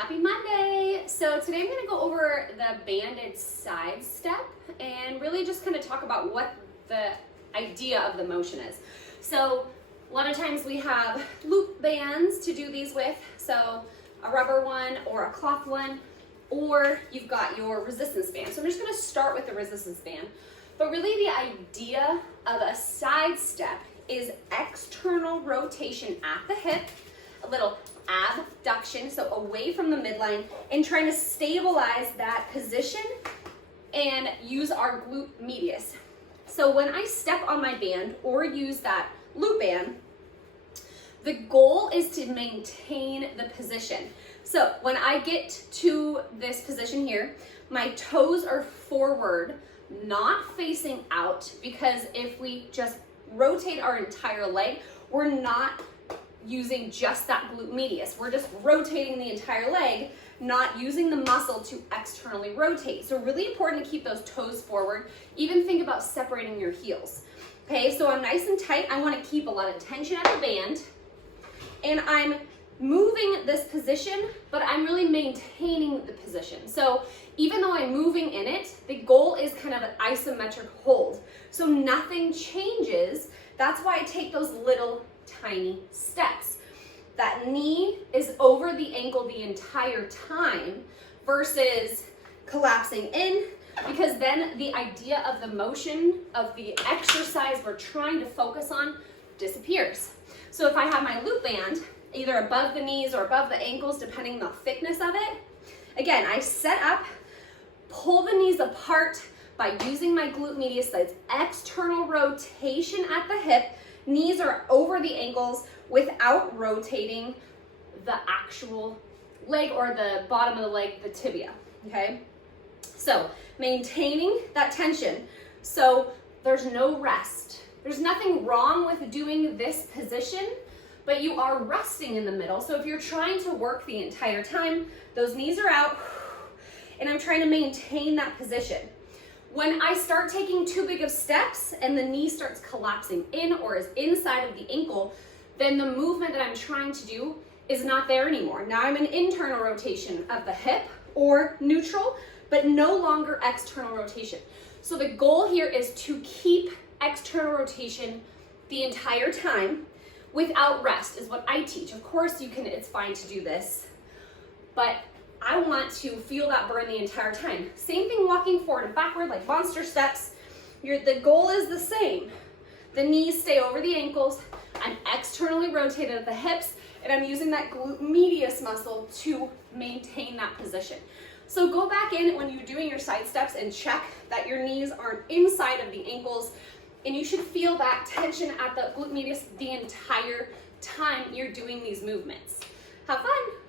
Happy Monday! So today I'm going to go over the banded side step and really just kind of talk about what the idea of the motion is. So a lot of times we have loop bands to do these with, so a rubber one or a cloth one, or you've got your resistance band. So I'm just going to start with the resistance band. But really the idea of a side step is external rotation at the hip, a little abduction, so away from the midline, and trying to stabilize that position and use our glute medius. So when I step on my band or use that loop band, the goal is to maintain the position. So when I get to this position here, my toes are forward, not facing out, because if we just rotate our entire leg, we're not using just that glute medius. We're just rotating the entire leg, not using the muscle to externally rotate. So really important to keep those toes forward. Even think about separating your heels. Okay, so I'm nice and tight. I want to keep a lot of tension at the band, and I'm moving this position, but I'm really maintaining the position. So even though I'm moving in it, the goal is kind of an isometric hold. So nothing changes. That's why I take those little tiny steps. That knee is over the ankle the entire time versus collapsing in, because then the idea of the motion of the exercise we're trying to focus on disappears. So if I have my loop band either above the knees or above the ankles, depending on the thickness of it, again, I set up, pull the knees apart by using my glute medius, that's external rotation at the hip. Knees are over the ankles without rotating the actual leg or the bottom of the leg, the tibia, okay? So maintaining that tension. So there's no rest. There's nothing wrong with doing this position, but you are resting in the middle. So if you're trying to work the entire time, those knees are out, and I'm trying to maintain that position. When I start taking too big of steps and the knee starts collapsing in or is inside of the ankle, then the movement that I'm trying to do is not there anymore. Now I'm in internal rotation of the hip or neutral, but no longer external rotation. So the goal here is to keep external rotation the entire time without rest is what I teach. Of course you can, it's fine to do this, but I want to feel that burn the entire time. Same thing walking forward and backward like monster steps. The goal is the same. The knees stay over the ankles. I'm externally rotated at the hips, and I'm using that glute medius muscle to maintain that position. So go back in when you're doing your side steps and check that your knees aren't inside of the ankles, and you should feel that tension at the glute medius the entire time you're doing these movements. Have fun.